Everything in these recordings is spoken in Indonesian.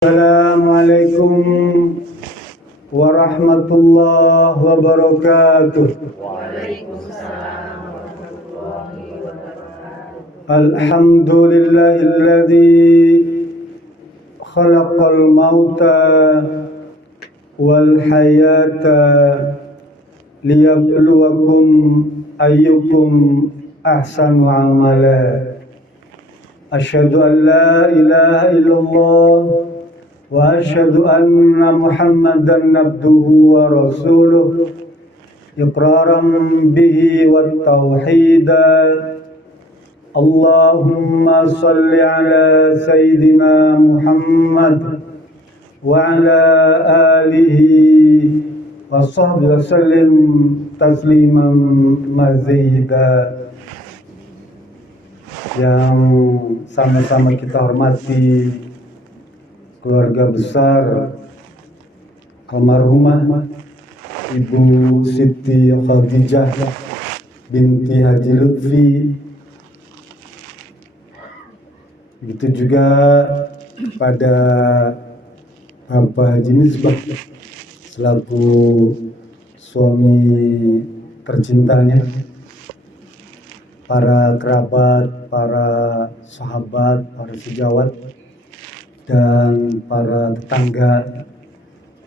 Assalamualaikum warahmatullahi wabarakatuh. Waalaikumsalam warahmatullahi wabarakatuh. Alhamdulillahilladzi khalaqal mauta wal hayata liyabluwakum ayyukum ahsanu amala. Asyhadu an la ilaha illallah wa asyhadu anna Muhammadan abduhu wa rasuluh iqraran bihi wat tauhida. Allahumma salli ala sayyidina Muhammad wa ala alihi wa sahbihi wa sallim tasliman mazida. Yang sama-sama kita hormati keluarga besar almarhumah Ibu Siti Khadijah binti Haji Lutfi. Begitu juga pada Bapak Haji Misbah selaku suami tercintanya, para kerabat, para sahabat, para sejawat, dan para tetangga,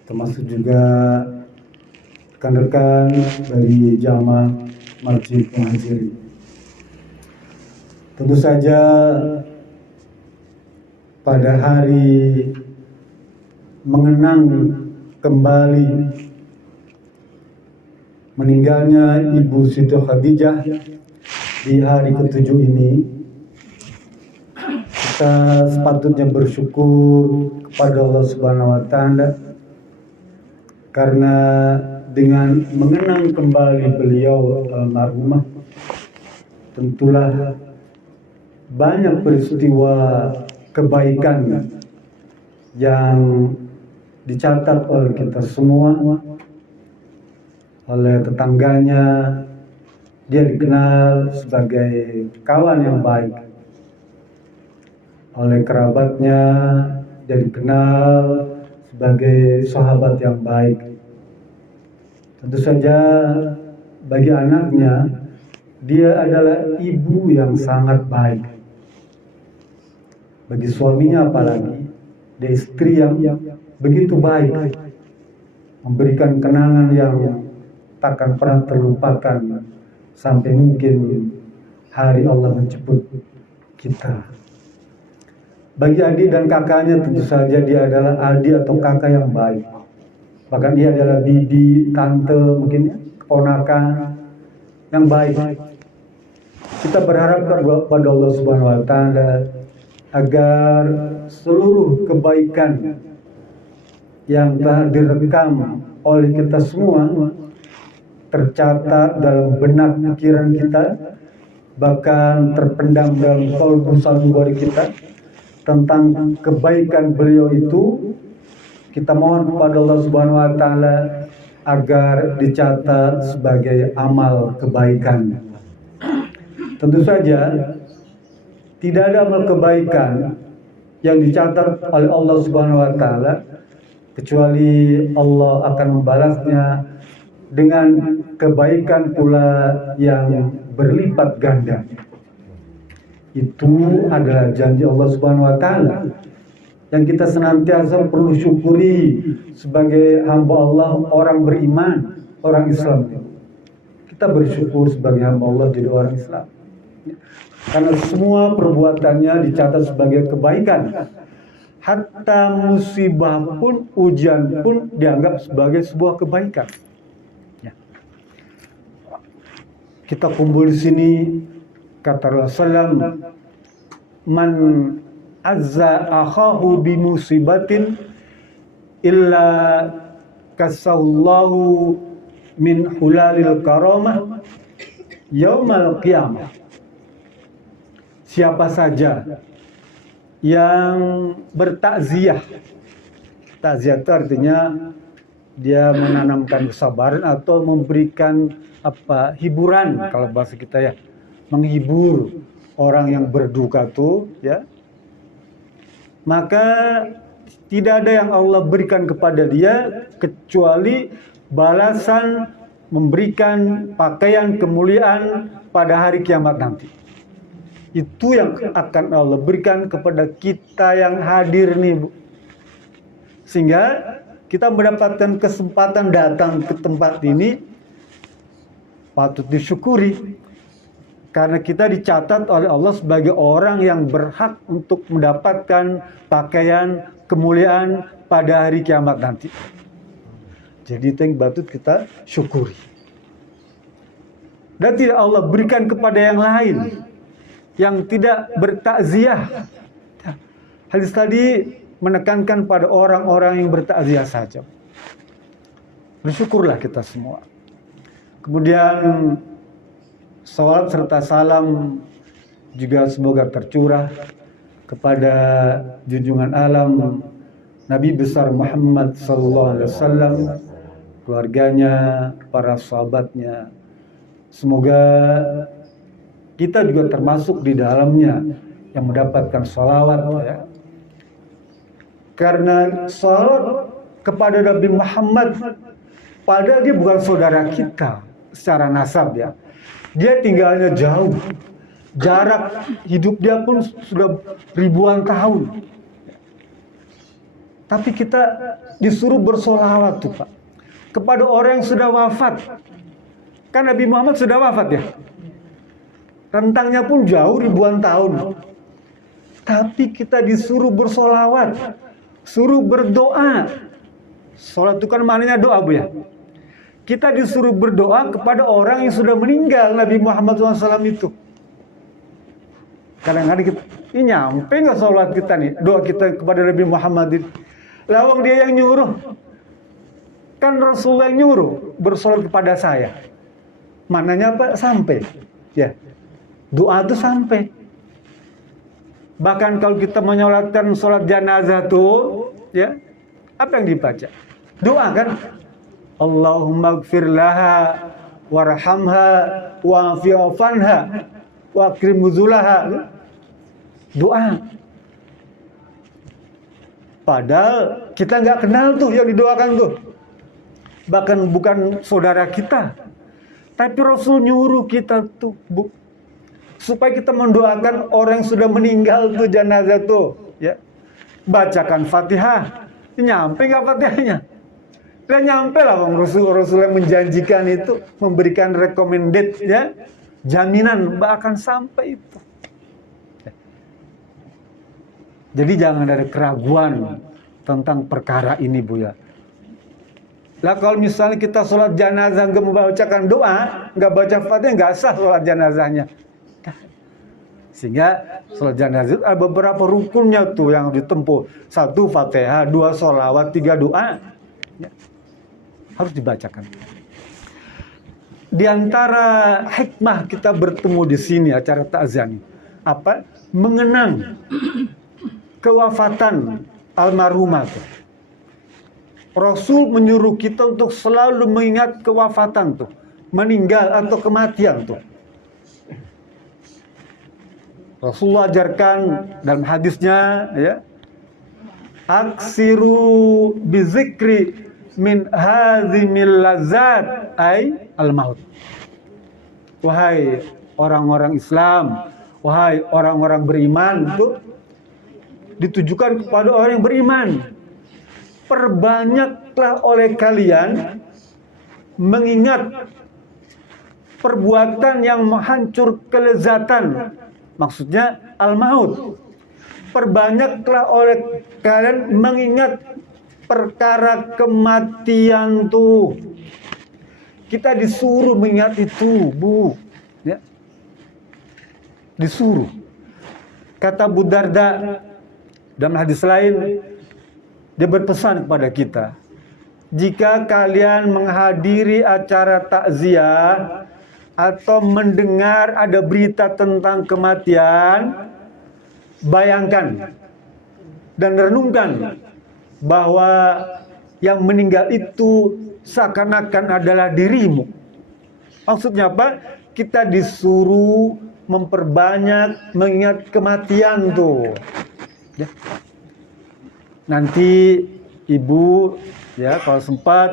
termasuk juga rekan-rekan dari jamaah Masjid Muhajirin. Tentu saja pada hari mengenang kembali meninggalnya Ibu Siti Khadijah di hari ke-7 ini, kita sepatutnya bersyukur kepada Allah Subhanahu wa Ta'ala, karena dengan mengenang kembali beliau almarhumah, tentulah banyak peristiwa kebaikan yang dicatat oleh kita semua, oleh tetangganya. Dia dikenal sebagai kawan yang baik, oleh kerabatnya dia dikenal sebagai sahabat yang baik. Tentu saja bagi anaknya, dia adalah ibu yang sangat baik. Bagi suaminya apalagi, dia istri yang begitu baik, memberikan kenangan yang takkan pernah terlupakan sampai mungkin hari Allah menjemput kita. Bagi adik dan kakaknya, tentu saja dia adalah adik atau kakak yang baik. Bahkan dia adalah bibi, tante, mungkin keponakan yang baik. Kita berharap kepada Allah Subhanahu wa Ta'ala agar seluruh kebaikan yang telah direkam oleh kita semua tercatat dalam benak pikiran kita, bahkan terpendam dalam kalbu sanubari kita tentang kebaikan beliau itu. Kita mohon kepada Allah Subhanahu wa Ta'ala agar dicatat sebagai amal kebaikan. Tentu saja tidak ada amal kebaikan yang dicatat oleh Allah Subhanahu wa Ta'ala kecuali Allah akan membalasnya dengan kebaikan pula yang berlipat ganda. Itu adalah janji Allah Subhanahu wa Ta'ala yang kita senantiasa perlu syukuri sebagai hamba Allah, orang beriman, orang Islam. Kita bersyukur sebagai hamba Allah jadi orang Islam, karena semua perbuatannya dicatat sebagai kebaikan. Hatta musibah pun, ujian pun dianggap sebagai sebuah kebaikan. Kita kumpul di sini, kata Rasulullah, man azza akhahu bi musibatin illa kasallahu min hulalil karamah yaumal qiyamah. Siapa saja yang bertakziah, takziah itu artinya dia menanamkan kesabaran atau memberikan hiburan, kalau bahasa kita ya, menghibur orang yang berduka tuh ya, maka tidak ada yang Allah berikan kepada dia kecuali balasan memberikan pakaian kemuliaan pada hari kiamat nanti. Itu yang akan Allah berikan kepada kita yang hadir nih, Bu. Sehingga kita mendapatkan kesempatan datang ke tempat ini patut disyukuri. Karena kita dicatat oleh Allah sebagai orang yang berhak untuk mendapatkan pakaian kemuliaan pada hari kiamat nanti. Jadi itu yang patut kita syukuri. Dan tidak Allah berikan kepada yang lain yang tidak bertakziah. Hadis tadi menekankan pada orang-orang yang bertakziah saja. Bersyukurlah kita semua. Kemudian salawat serta salam juga semoga tercurah kepada junjungan alam Nabi besar Muhammad SAW, keluarganya, para sahabatnya. Semoga kita juga termasuk di dalamnya yang mendapatkan salawat, ya. Karena salawat kepada Nabi Muhammad, padahal dia bukan saudara kita secara nasab, ya. Dia tinggalnya jauh, jarak hidup dia pun sudah ribuan tahun. Tapi kita disuruh bersolawat tuh, Pak, kepada orang yang sudah wafat. Kan Nabi Muhammad sudah wafat, ya. Rentangnya pun jauh ribuan tahun. Tapi kita disuruh bersolawat, suruh berdoa. Sholat itu kan maknanya doa, Bu, ya. Kita disuruh berdoa kepada orang yang sudah meninggal, Nabi Muhammad SAW itu. Kadang-kadang kita, ini nyampe nggak sholat kita nih, doa kita kepada Nabi Muhammad ini. Lawang dia yang nyuruh. Kan Rasulullah yang nyuruh bersolat kepada saya. Maknanya apa? Sampai. Ya. Doa itu sampai. Bahkan kalau kita menyolatkan sholat jenazah tuh, ya, apa yang dibaca? Doa kan? Allahumma gfir laha warhamha wa'afi'afanha wa akrim nuzulaha. Doa. Padahal kita nggak kenal tuh yang didoakan tuh. Bahkan bukan saudara kita. Tapi Rasul nyuruh kita tuh, Bu, supaya kita mendoakan orang yang sudah meninggal tuh, jenazah tuh, ya. Bacakan Fatihah. Nyampe nggak Fatihahnya? Dan nyampe lah, Bang. Rasul yang menjanjikan itu, memberikan recommended, ya, jaminan bahkan sampai itu. Jadi jangan ada keraguan tentang perkara ini, Bu, ya. Lah kalau misalnya kita sholat jenazah nggak membacakan doa, nggak baca Fatihah, nggak sah sholat jenazahnya. Sehingga sholat jenazah ada beberapa rukunnya tuh yang ditempuh. 1 Fatihah, 2 sholawat, 3 doa. Ya. Harus dibacakan. Di antara hikmah kita bertemu di sini acara takziah ini, apa? Mengenang kewafatan almarhumah. Rasul menyuruh kita untuk selalu mengingat kewafatan tuh, meninggal atau kematian tuh. Rasulullah ajarkan dalam hadisnya, ya, aksiru bizikri min hazimil lazat ay al-maut. Wahai orang-orang Islam, wahai orang-orang beriman, tuh ditujukan kepada orang yang beriman. Perbanyaklah oleh kalian mengingat perbuatan yang menghancur kelezatan. Maksudnya al-maut. Perbanyaklah oleh kalian mengingat perkara kematian tuh. Kita disuruh mengingat itu, Bu, ya. Disuruh. Kata Abu Darda dalam hadis lain, dia berpesan kepada kita, jika kalian menghadiri acara takziah atau mendengar ada berita tentang kematian, bayangkan dan renungkan bahwa yang meninggal itu seakan-akan adalah dirimu. Maksudnya apa? Kita disuruh memperbanyak mengingat kematian tuh. Ya. Nanti ibu ya kalau sempat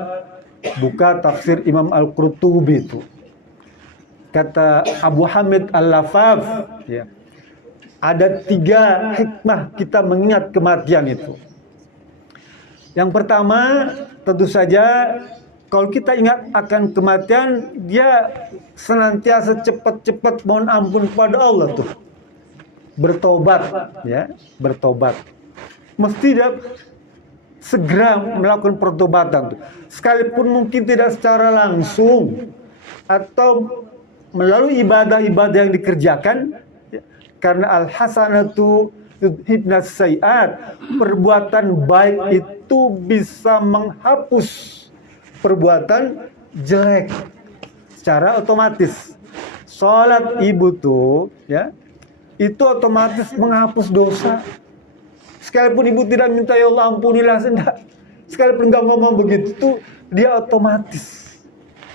buka tafsir Imam Al-Qurtubi itu. Kata Abu Hamid Al-Lafaf, ya, ada 3 hikmah kita mengingat kematian itu. Yang pertama, tentu saja kalau kita ingat akan kematian, dia senantiasa cepat-cepat mohon ampun kepada Allah tuh. Bertobat, ya, bertobat. Mesti dia segera melakukan pertobatan tuh. Sekalipun mungkin tidak secara langsung atau melalui ibadah-ibadah yang dikerjakan, ya, karena al-hasanatu yudhibnas sayiat, perbuatan baik itu bisa menghapus perbuatan jelek secara otomatis. Sholat ibu tuh ya itu otomatis menghapus dosa. Sekalipun ibu tidak minta ya Allah ampunilah, sendak. Sekalipun nggak ngomong begitu tuh dia otomatis.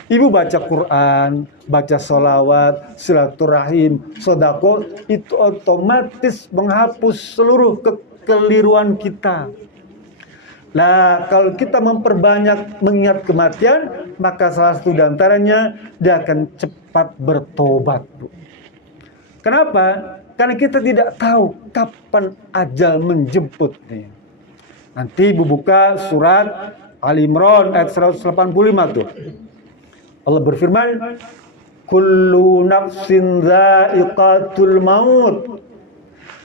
Ibu baca Quran, baca sholawat, silaturahim, sodako, itu otomatis menghapus seluruh kekeliruan kita. Nah, kalau kita memperbanyak mengingat kematian, maka salah satu diantaranya dia akan cepat bertobat, Bu. Kenapa? Karena kita tidak tahu kapan ajal menjemput. Nanti Ibu buka surat Ali Imran ayat 185 tuh. Allah berfirman, kullu nafsin dha'iqatul maut.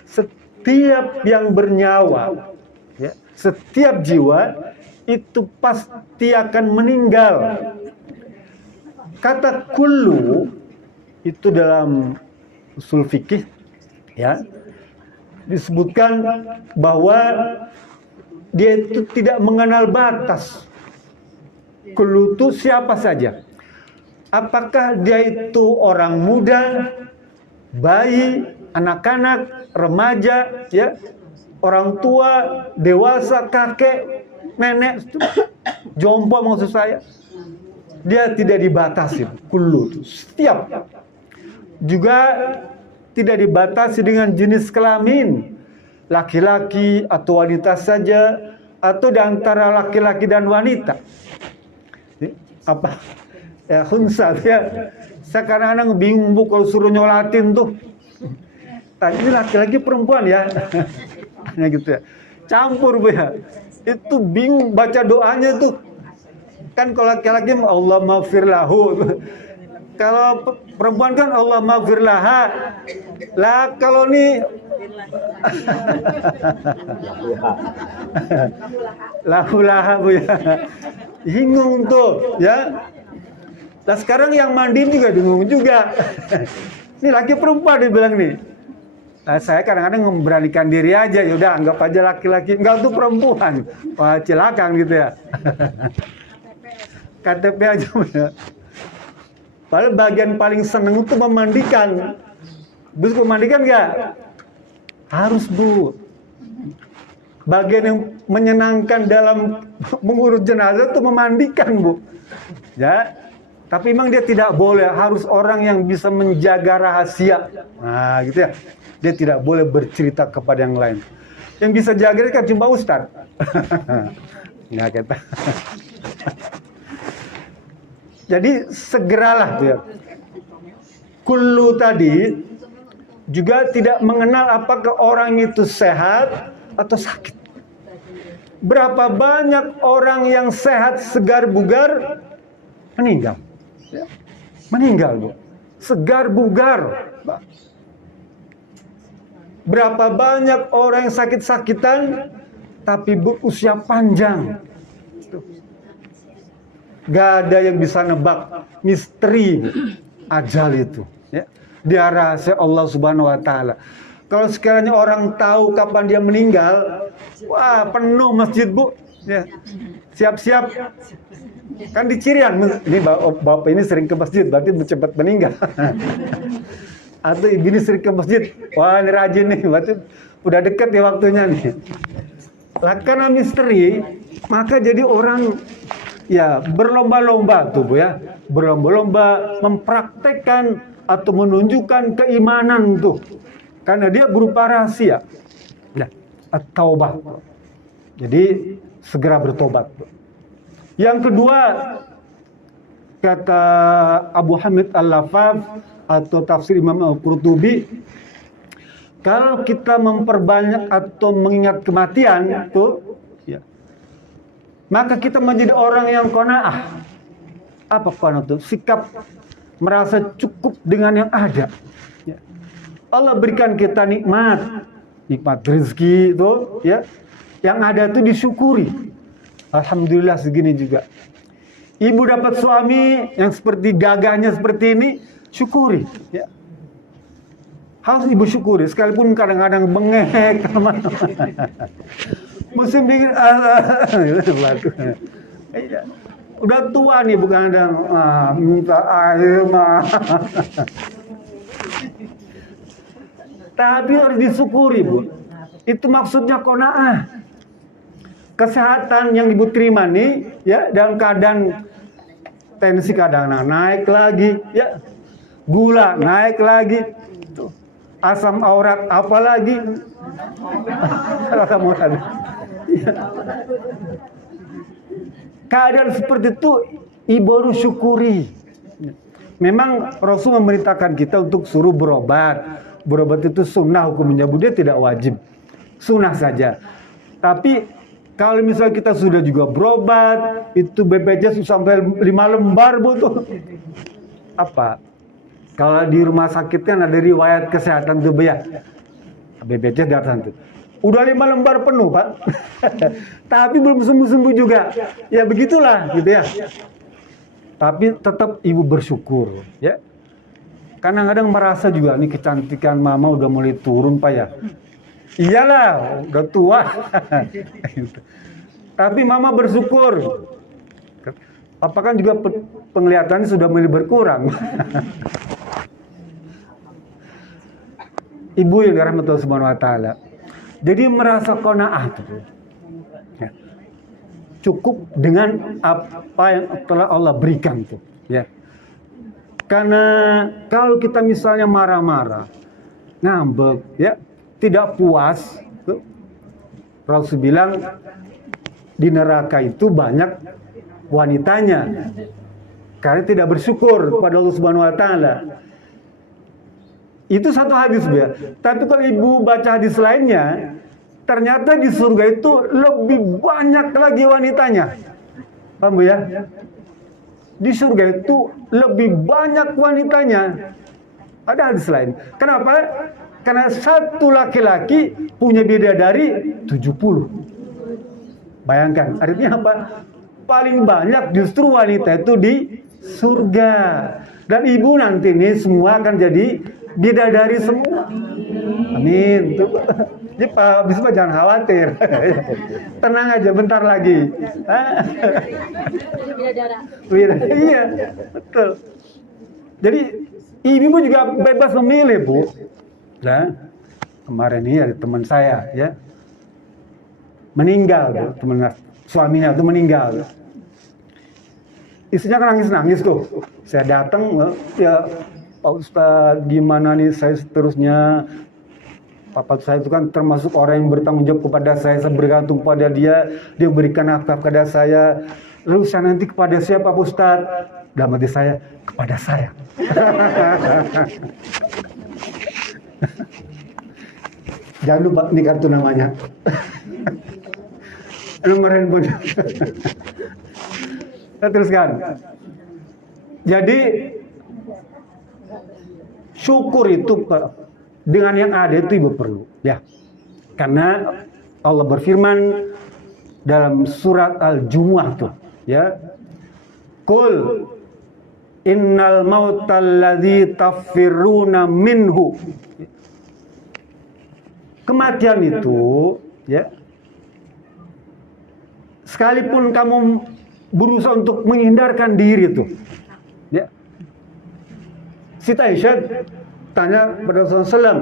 Setiap yang bernyawa, ya, setiap jiwa itu pasti akan meninggal. Kata kullu itu dalam usul fikih, ya, disebutkan bahwa dia itu tidak mengenal batas. Kullu itu siapa saja. Apakah dia itu orang muda, bayi, anak-anak, remaja, ya, orang tua, dewasa, kakek, nenek, jompo maksud saya. Dia tidak dibatasi, kullu itu setiap. Juga tidak dibatasi dengan jenis kelamin, laki-laki atau wanita saja, atau di antara laki-laki dan wanita. Apa? Ya, hunsa ya. Saya kadang-kadang bingung Bu kalau suruh nyolatin tuh. Nah, ini laki-laki perempuan ya. Hanya gitu ya. Campur Bu ya. Itu bingung baca doanya tuh. Kan kalau laki-laki Allah maghfir lahu. Kalau perempuan kan Allah maghfir laha. Lah kalau nih lahu laha Bu ya. Bingung tuh ya. Nah sekarang yang mandiin juga bingung juga. Ini laki perempuan dibilang nih. Nah, saya kadang-kadang memberanikan diri aja, yaudah anggap aja laki-laki, enggak tuh perempuan. Wah cilakan gitu ya. KTP aja ya. Padahal bagian paling seneng itu memandikan. Terus memandikan enggak? Harus Bu. Bagian yang menyenangkan dalam mengurus jenazah itu memandikan Bu. Ya. Tapi memang dia tidak boleh, harus orang yang bisa menjaga rahasia. Nah gitu ya. Dia tidak boleh bercerita kepada yang lain. Yang bisa jaga kan cuma Ustaz. Nggak kata. Jadi segeralah tuh ya. Kullu tadi juga tidak mengenal apakah orang itu sehat atau sakit. Berapa banyak orang yang sehat, segar, bugar, meninggal. Ya. Meninggal Bu. Segar bugar. Berapa banyak orang yang sakit-sakitan tapi berusia panjang. Gak ada yang bisa nebak misteri ajal itu. Ya. Dia rahasia Allah Subhanahu Wa Taala. Kalau sekiranya orang tahu kapan dia meninggal, wah penuh masjid Bu. Ya. Siap-siap. Kan di Cirian, ini bapak ini sering ke masjid, berarti cepat meninggal. Atau ibu ini sering ke masjid, wah ini rajin nih, berarti udah dekat ya waktunya nih. Lah karena misteri, maka jadi orang ya berlomba-lomba tuh Bu ya, berlomba-lomba mempraktekkan atau menunjukkan keimanan tuh, karena dia berupa rahasia. Nah, at-taubah. Jadi segera bertobat. Yang kedua, kata Abu Hamid Al-Lafaf atau tafsir Imam Al-Qurtubi, kalau kita memperbanyak atau mengingat kematian tuh, ya, maka kita menjadi orang yang qanaah. Apa qanaah itu? Sikap merasa cukup dengan yang ada. Ya. Allah berikan kita nikmat rezeki itu, ya, yang ada itu disyukuri. Alhamdulillah segini juga. Ibu dapat suami yang seperti gagahnya seperti ini, syukuri. Ya. Harus ibu syukuri, sekalipun kadang-kadang bengek. Musim dingin, udah tua nih, bukan ada minta air mah. Tapi harus disyukuri, Bu. Itu maksudnya qanaah. Kesehatan yang ibu terima nih, ya, dalam keadaan tensi kadang naik lagi, ya, gula naik lagi, tuh. Asam aurat apalagi, asam aurat. Ya. Keadaan seperti itu ibu harus syukuri. Memang Rasul memerintahkan kita untuk suruh berobat. Berobat itu sunnah hukumnya, Bu, dia tidak wajib, sunnah saja. Tapi kalau misalnya kita sudah juga berobat, itu BPJS sampai 5 lembar, Bu, tuh. Apa? Kalau di rumah sakit kan ada riwayat kesehatan tuh, Bu, ya. BPJS datang tuh. Udah 5 lembar penuh, Pak. Tapi belum sembuh-sembuh juga. Ya begitulah, gitu ya. Tapi tetap ibu bersyukur, ya. Kadang-kadang merasa juga nih kecantikan mama udah mulai turun, Pak, ya. Iyalah, udah tua. Tapi mama bersyukur. Papa kan juga penglihatannya sudah mulai berkurang. Ibu yang dirahmati Allah Subhanahu wa taala. Jadi merasa qanaah tuh. Ya. Cukup dengan apa yang telah Allah berikan tuh, ya. Karena kalau kita misalnya marah-marah, ngambek, ya, tidak puas, tuh, Rasul bilang di neraka itu banyak wanitanya karena tidak bersyukur kepada Allah Subhanahu wa taala. Itu satu hadis, ya. Tapi kalau ibu baca hadis lainnya, ternyata di surga itu lebih banyak lagi wanitanya. Paham, Bu, ya? Di surga itu lebih banyak wanitanya. Ada hadis lain. Kenapa? Karena satu laki-laki punya bidadari 70. Bayangkan, artinya apa? Paling banyak justru wanita itu di surga. Dan ibu nanti nih semua akan jadi bidadari semua. Amin. Jadi Pak Bisma jangan khawatir. Tenang aja, bentar lagi. Iya, betul. Jadi ibu juga bebas memilih, Bu. Nah, kemarin ini ada teman saya, ya, meninggal, Bu. Teman suaminya itu meninggal. Istrinya kan nangis-nangis tuh. Saya datang, ya, Pak Ustadz, gimana nih saya seterusnya? Papa saya itu kan termasuk orang yang bertanggung jawab kepada saya bergantung pada dia berikan nafkah kepada saya. Lalu saya nanti kepada siapa, Pak Ustadz? Dalam hati saya, kepada saya. Jangan lupa, ini kartu namanya. Nomor handphone. Saya teruskan. Jadi syukur itu dengan yang ada itu ibu perlu, ya. Karena Allah berfirman dalam surat Al-Jumu'ah tuh, ya. Qul innal mautal ladzi tafirruna minhu. Kematian itu, ya. Sekalipun kamu berusaha untuk menghindarkan diri itu, ya. Siti Aisyah tanya pada Rasulullah SAW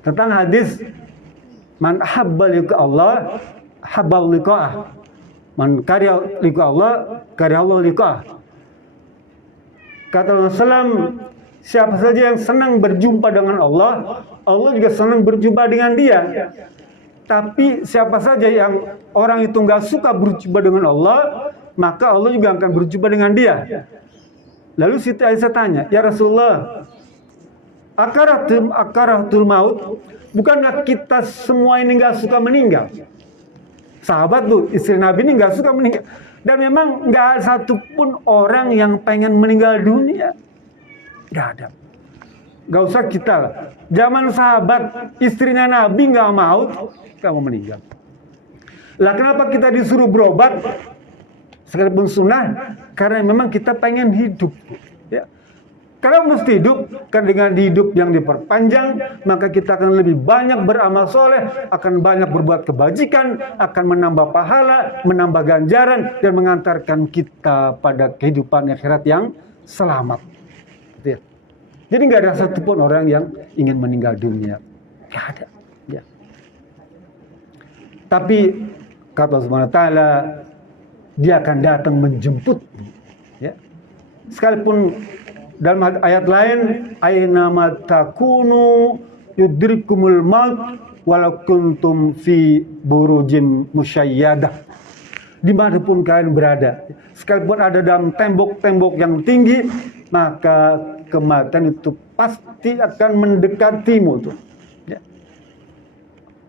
tentang hadis man habba liqa Allah habba liqa'ah, man kariha liqa Allah kariha Allah liqa'ah. Kata Rasulullah SAW, siapa saja yang senang berjumpa dengan Allah, Allah juga senang berjumpa dengan dia. Tapi siapa saja yang orang itu nggak suka berjumpa dengan Allah, maka Allah juga akan berjumpa dengan dia. Lalu Siti Aisyah tanya, ya Rasulullah, akaratul maut, bukankah kita semua ini nggak suka meninggal? Sahabat tuh, istri Nabi ini nggak suka meninggal. Dan memang nggak ada satupun orang yang pengen meninggal dunia. Nggak ada. Nggak usah kita lah. Zaman sahabat, istrinya Nabi nggak mau meninggal. Lah kenapa kita disuruh berobat? Sekalipun sunnah, karena memang kita pengen hidup. Ya. Karena mesti hidup, kan dengan hidup yang diperpanjang, maka kita akan lebih banyak beramal soleh, akan banyak berbuat kebajikan, akan menambah pahala, menambah ganjaran, dan mengantarkan kita pada kehidupan akhirat yang selamat. Gitu ya. Jadi nggak ada satupun orang yang ingin meninggal dunia. Nggak ada. Ya. Tapi kata Allah Subhanahu wa Ta'ala, dia akan datang menjemput. Ya. Sekalipun dalam ayat lain, aina ma takunu yudrikumul maut walau kuntum fi burujin musyayyadah. Dimanapun kalian berada, sekalipun ada dalam tembok-tembok yang tinggi, maka kematian itu pasti akan mendekatimu tuh. Ya.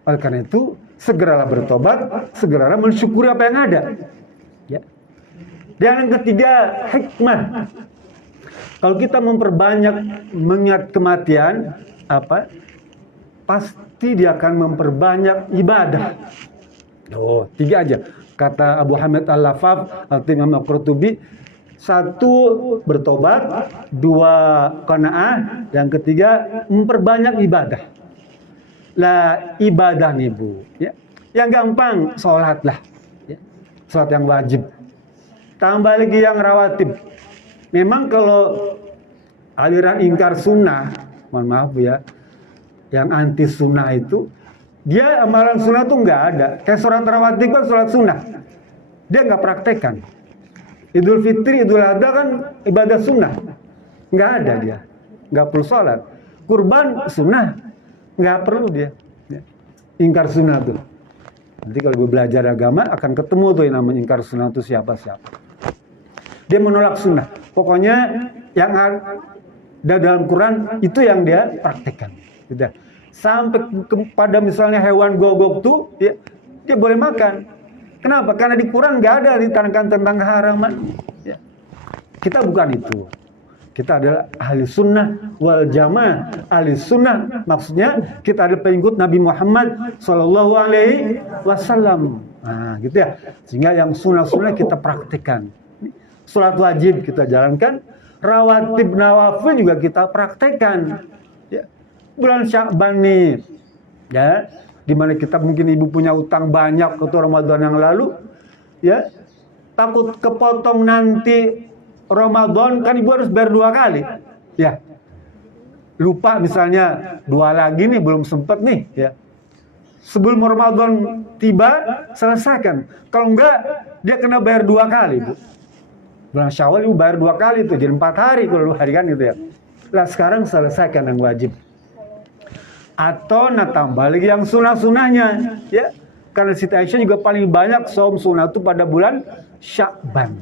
Oleh karena itu, segeralah bertobat, segeralah mensyukuri apa yang ada. Ya. Dan yang ketiga, hikmah. Kalau kita memperbanyak mengingat kematian, pasti dia akan memperbanyak ibadah. Oh, 3 aja. Kata Abu Hamid Al-Lafaf, Al-Imam Al-Qurtubi, 1 bertobat, 2 qanaah, yang ketiga memperbanyak ibadah. Lah ibadah nih Bu, ya. Yang gampang sholat lah, ya. Sholat yang wajib. Tambah lagi yang rawatib. Memang kalau aliran ingkar sunnah, mohon maaf ya, yang anti sunnah itu, dia amalan sunnah tuh nggak ada. Kayak sholat rawatib kan sholat sunnah, dia nggak praktekkan. Idul Fitri, Idul Adha kan ibadah sunnah, nggak ada dia, nggak perlu sholat. Kurban sunnah, nggak perlu dia. Ingkar sunnah tuh. Nanti kalau gue belajar agama akan ketemu tuh yang namanya ingkar sunnah itu siapa-siapa. Dia menolak sunnah. Pokoknya yang ada dalam Quran itu yang dia praktekkan. Gitu. Sampai kepada misalnya hewan gogok tuh, ya, dia boleh makan. Kenapa? Karena di Quran nggak ada diterangkan tentang keharaman. Ya. Kita bukan itu. Kita adalah ahli sunnah wal jamaah. Ahli sunnah maksudnya kita adalah pengikut Nabi Muhammad Sallallahu Alaihi Wasallam. Nah, gitu ya. Sehingga yang sunnah-sunnah kita praktekkan. Sholat wajib kita jalankan, rawatib nawafil juga kita praktekkan. Ya. Bulan Sya'ban nih, ya, di mana kita mungkin ibu punya utang banyak untuk Ramadan yang lalu, ya, takut kepotong nanti Ramadan kan ibu harus bayar 2 kali, ya. Lupa misalnya 2 lagi nih belum sempat nih, ya. Sebelum Ramadan tiba selesaikan. Kalau enggak dia kena bayar 2 kali, Bu. Bulan Syawal ibu bayar 2 kali tuh, jadi 4 hari kalau 2 hari kan gitu ya. Lah sekarang selesaikan yang wajib. Atau tambah lagi yang sunnah-sunnahnya, ya. Karena Siti Aisyah juga paling banyak saum sunnah itu pada bulan Sya'ban.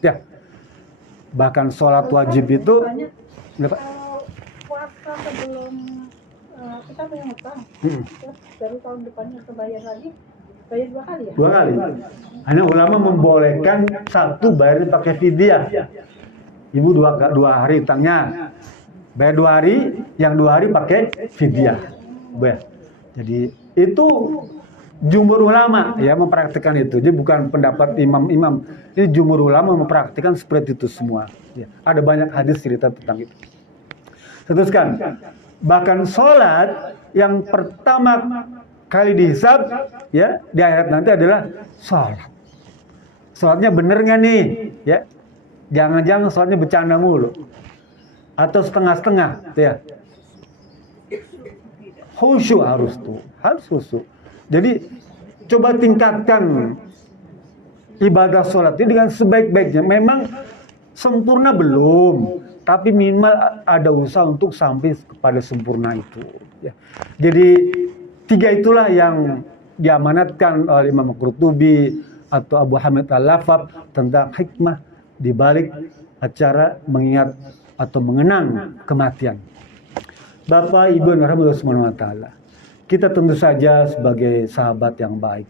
Ya. Bahkan sholat wajib itu puasa sebelum kita punya utang. Baru tahun depannya kebayar lagi. Bayar 2 kali ya? 2 kali. Hanya ulama membolehkan 1 bayar pakai fidyah. Ibu 2 hari utangnya. Bayar 2 hari, yang 2 hari pakai fidyah. Jadi itu jumhur ulama ya mempraktikkan itu. Jadi bukan pendapat imam-imam. Ini jumhur ulama mempraktikkan seperti itu semua. Ya. Ada banyak hadis cerita tentang itu. Teruskan. Bahkan sholat yang pertama kali dihisab ya di akhirat nanti adalah sholat. Sholatnya bener nggak nih? Ya, jangan-jangan sholatnya bercanda mulu atau setengah-setengah, ya. Khusyuk harus khusyuk. Jadi coba tingkatkan ibadah sholat ini dengan sebaik-baiknya. Memang sempurna belum, tapi minimal ada usaha untuk sampai kepada sempurna itu. Ya. Jadi 3 itulah yang diamanatkan oleh Imam Qurtubi atau Abu Hamid Al-Lafaf tentang hikmah di balik acara mengingat atau mengenang kematian. Bapak Ibu yang dirahmati Allah Subhanahu wa taala. Kita tentu saja sebagai sahabat yang baik,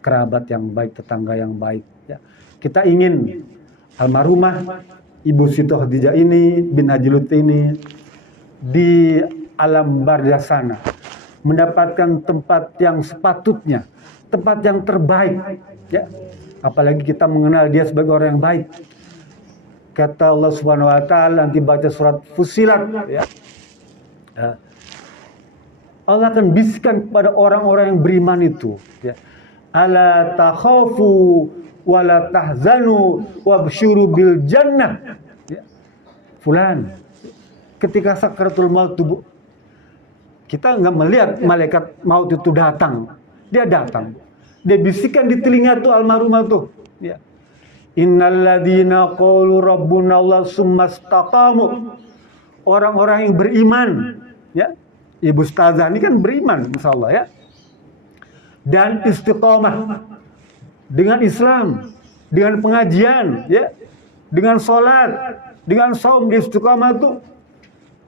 kerabat yang baik, tetangga yang baik, ya. Kita ingin almarhumah Ibu Siti Khadijah ini bin Haji Lutfi ini di alam barzah sana mendapatkan tempat yang sepatutnya, tempat yang terbaik, ya. Apalagi kita mengenal dia sebagai orang yang baik. Kata Allah Subhanahu wa taala nanti baca surat Fussilat, ya. Allah akan bisikan kepada orang-orang yang beriman itu, ya. Ala takhafu wa la tahzanu wabsyuru bil jannah. Ya. Fulan, ketika sakaratul maut tubuh, kita nggak melihat malaikat maut itu datang. Dia datang. Dia bisikan di telinga tuh almarhumah tuh, ya. Innalladzina qalu rabbuna Allah summastaqamu. Orang-orang yang beriman, ya. Ibu Ustazah ini kan beriman, insyaallah, ya. Dan istiqomah dengan Islam, dengan pengajian, ya. Dengan sholat, dengan saum, di istiqomah itu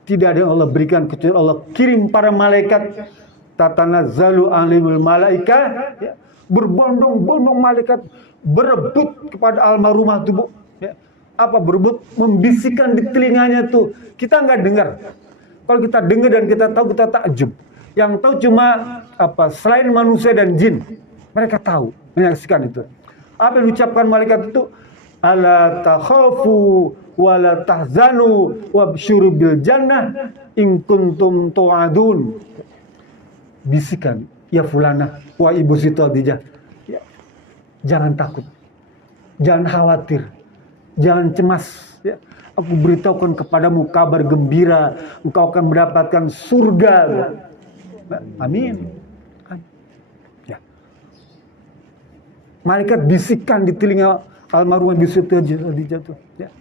tidak ada yang Allah berikan kecuali Allah kirim para malaikat tatanazzalu alimul malaika, ya. Berbondong-bondong malaikat berebut kepada almarhumah tubuh, ya. Apa berebut? Membisikkan di telinganya tuh. Kita nggak dengar. Kalau kita dengar dan kita tahu, kita takjub. Yang tahu cuma apa? Selain manusia dan jin, mereka tahu, menyaksikan itu. Apa yang diucapkan malaikat itu? Ala takhafu wa la tahzanu wabsyuru bil jannah in kuntum tu'adun. Bisikan, ya fulana, wa Ibu Siti Khadijah, ya. Jangan takut, jangan khawatir, jangan cemas, ya. Aku beritahukan kepadamu kabar gembira, engkau akan mendapatkan surga, ya. Amin. Ya. Malaikat bisikan di telinga almarhumah Ibu Siti Khadijah itu, ya.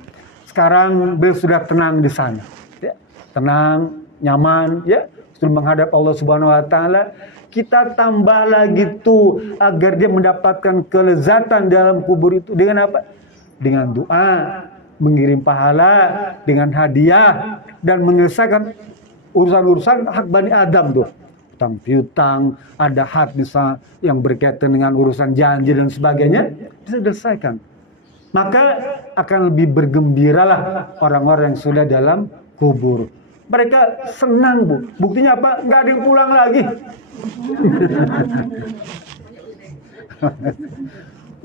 Sekarang beliau sudah tenang di sana, ya. Tenang, nyaman, ya. Sudah menghadap Allah Subhanahu wa taala. Kita tambah lagi tuh agar dia mendapatkan kelezatan dalam kubur itu dengan apa? Dengan doa, mengirim pahala, dengan hadiah, dan menyelesaikan urusan-urusan hak Bani Adam tuh. Utang piutang, ada hak bisa yang berkaitan dengan urusan janji dan sebagainya, bisa diselesaikan. Maka akan lebih bergembiralah orang-orang yang sudah dalam kubur. Mereka senang, Bu. Buktinya apa? Nggak ada yang pulang lagi.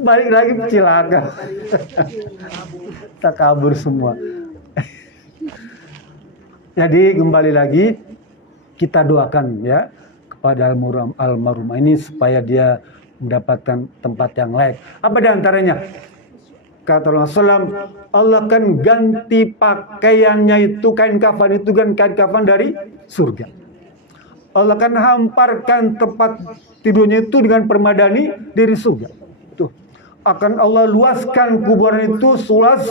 Balik lagi cilaka. Tak kabur semua. Jadi kembali lagi kita doakan, ya, kepada almarhumah ini supaya dia mendapatkan tempat yang layak. Apa di antaranya? Kata Rasulullah SAW, Allah kan ganti pakaiannya itu, kain kafan itu kan kain kafan dari surga. Allah kan hamparkan tempat tidurnya itu dengan permadani dari surga. Tuh. Akan Allah luaskan kuburan itu seluas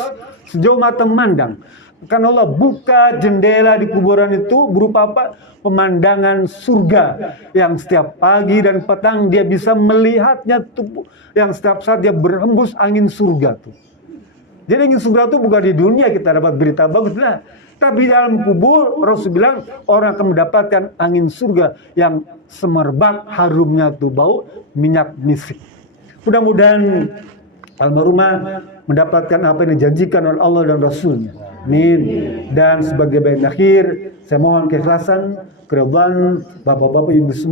sejauh mata memandang. Akan Allah buka jendela di kuburan itu berupa apa? Pemandangan surga yang setiap pagi dan petang dia bisa melihatnya tuh, yang setiap saat dia berhembus angin surga tuh. Jadi angin surga itu bukan di dunia kita dapat berita bagus lah, tapi dalam kubur Rasul bilang orang akan mendapatkan angin surga yang semerbak harumnya tuh bau minyak misik. Mudah-mudahan almarhumah mendapatkan apa yang dijanjikan oleh Allah dan Rasulnya. Amin. Dan sebagai baik akhir, saya mohon keikhlasan, keridhaan Bapak-bapak Ibu semua.